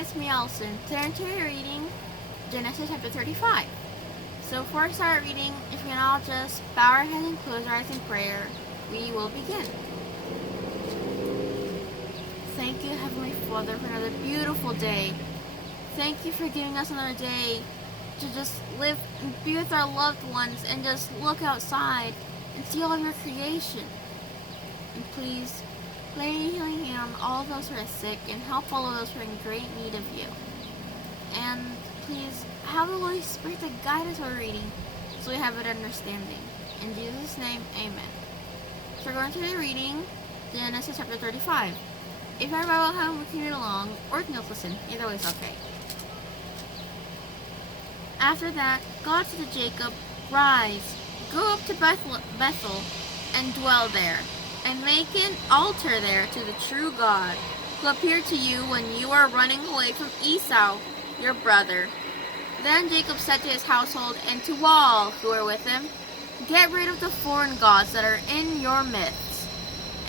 it's me, Allison. Turn to your reading, Genesis chapter 35. So before I start reading, if we can all just bow our heads and close our eyes in prayer, we will begin. Thank you, Heavenly Father, for another beautiful day. Thank you for giving us another day to just live and be with our loved ones and just look outside and see all of your creation. And please, lay your healing hand on all those who are sick and help all of those who are in great need of you. And please, have the Holy Spirit to guide us while reading so we have an understanding. In Jesus' name, amen. So we're going to the reading, Genesis chapter 35. If you have a Bible at home, we can read along, or you can just listen. Either way is okay. After that, God said to Jacob, "Rise, go up to Bethel, and dwell there, and make an altar there to the true God, who appeared to you when you were running away from Esau, your brother." Then Jacob said to his household and to all who were with him, "Get rid of the foreign gods that are in your midst,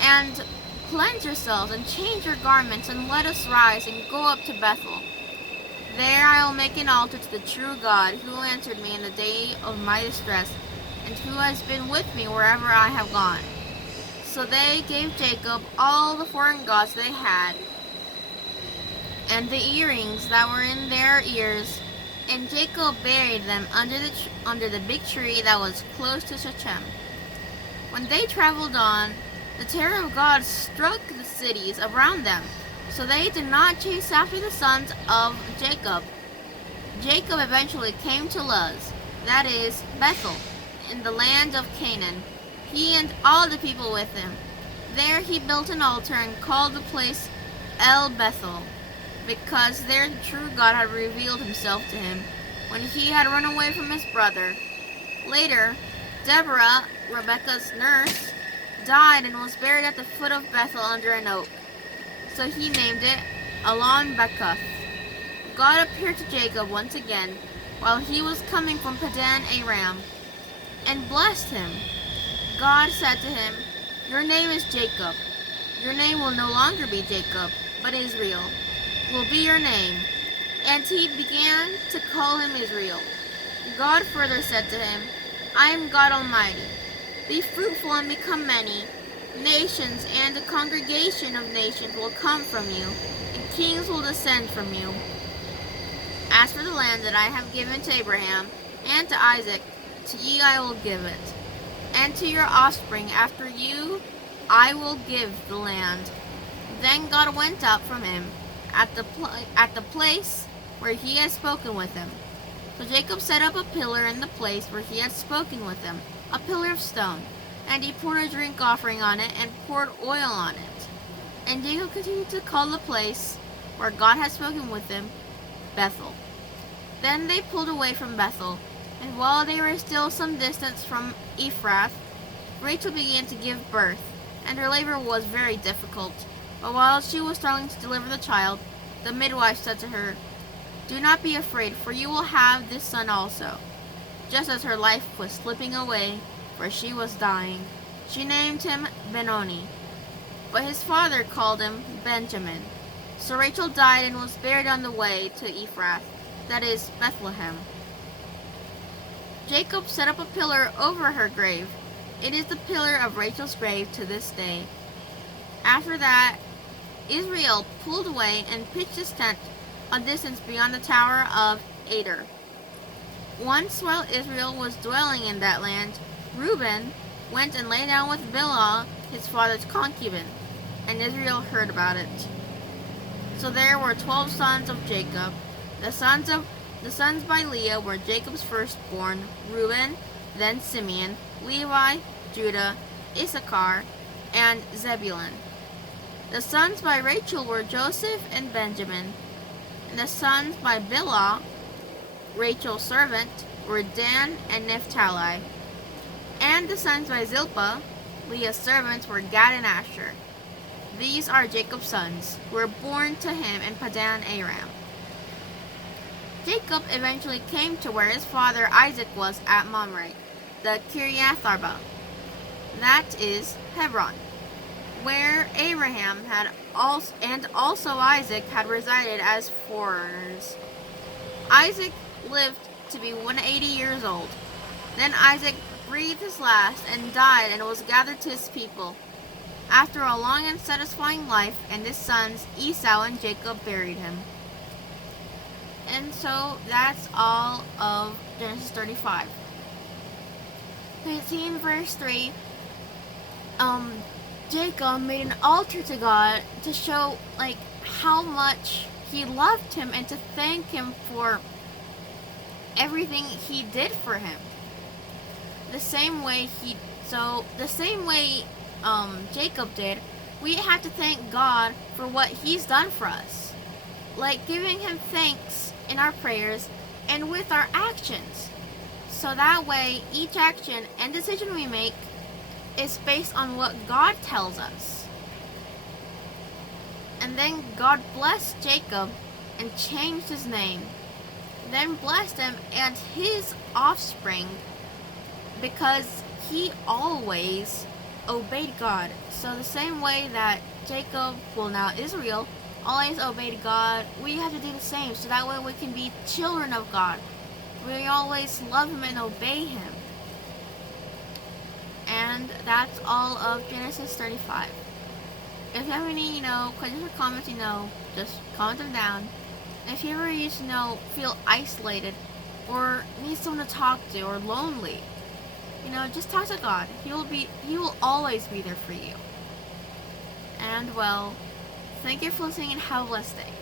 and cleanse yourselves and change your garments, and let us rise and go up to Bethel. There I will make an altar to the true God, who answered me in the day of my distress, and who has been with me wherever I have gone." So they gave Jacob all the foreign gods they had, and the earrings that were in their ears, and Jacob buried them under the big tree that was close to Shechem. When they traveled on, the terror of God struck the cities around them, so they did not chase after the sons of Jacob. Jacob eventually came to Luz, that is, Bethel, in the land of Canaan, he and all the people with him. There he built an altar and called the place El Bethel, because there the true God had revealed himself to him when he had run away from his brother. Later, Deborah, Rebekah's nurse, died and was buried at the foot of Bethel under an oak. So he named it Allon Bacuth. God appeared to Jacob once again while he was coming from Padan Aram, and blessed him. God said to him, "Your name is Jacob. Your name will no longer be Jacob, but Israel will be your name." And he began to call him Israel. God further said to him, "I am God Almighty. Be fruitful and become many. Nations and a congregation of nations will come from you, and kings will descend from you. As for the land that I have given to Abraham and to Isaac, to ye I will give it, and to your offspring after you I will give the land." Then God went up from him at the place where he had spoken with him. So Jacob set up a pillar in the place where he had spoken with him, a pillar of stone, and he poured a drink offering on it and poured oil on it. And Jacob continued to call the place where God had spoken with him Bethel. Then they pulled away from Bethel, and while they were still some distance from Ephrath, Rachel began to give birth, and her labor was very difficult. But while she was struggling to deliver the child, the midwife said to her, "Do not be afraid, for you will have this son also." Just as her life was slipping away, for she was dying, she named him Benoni, but his father called him Benjamin. So Rachel died and was buried on the way to Ephrath, that is, Bethlehem. Jacob set up a pillar over her grave. It is the pillar of Rachel's grave to this day. After that, Israel pulled away and pitched his tent a distance beyond the tower of Ader. Once while Israel was dwelling in that land, Reuben went and lay down with Bilhah, his father's concubine, and Israel heard about it. So there were 12 sons of Jacob. The sons by Leah were Jacob's firstborn, Reuben, then Simeon, Levi, Judah, Issachar, and Zebulun. The sons by Rachel were Joseph and Benjamin. And the sons by Bilhah, Rachel's servant, were Dan and Naphtali. And the sons by Zilpah, Leah's servants, were Gad and Asher. These are Jacob's sons, who were born to him in Padan Aram. Jacob eventually came to where his father Isaac was at Mamre, the Kiriath Arba, that is, Hebron. where Abraham had also and also Isaac had resided as foreigners. Isaac lived to be 180 years old. Then Isaac breathed his last and died and was gathered to his people. After a long and satisfying life, and his sons Esau and Jacob buried him. And so that's all of Genesis 35. 15 verse 3. Jacob made an altar to God to show how much he loved him and to thank him for everything he did for him. The same way Jacob did, we have to thank God for what he's done for us. Like giving him thanks in our prayers and with our actions. So that way each action and decision we make is based on what God tells us. And then God blessed Jacob and changed his name. Then blessed him and his offspring because he always obeyed God. So the same way that Jacob, now Israel, always obeyed God, we have to do the same. So that way we can be children of God. We always love him and obey him. And that's all of Genesis 35. If you have any, questions or comments, just comment them down. If you ever used to, feel isolated or need someone to talk to or lonely, just talk to God. He will always be there for you. And thank you for listening and have a blessed day.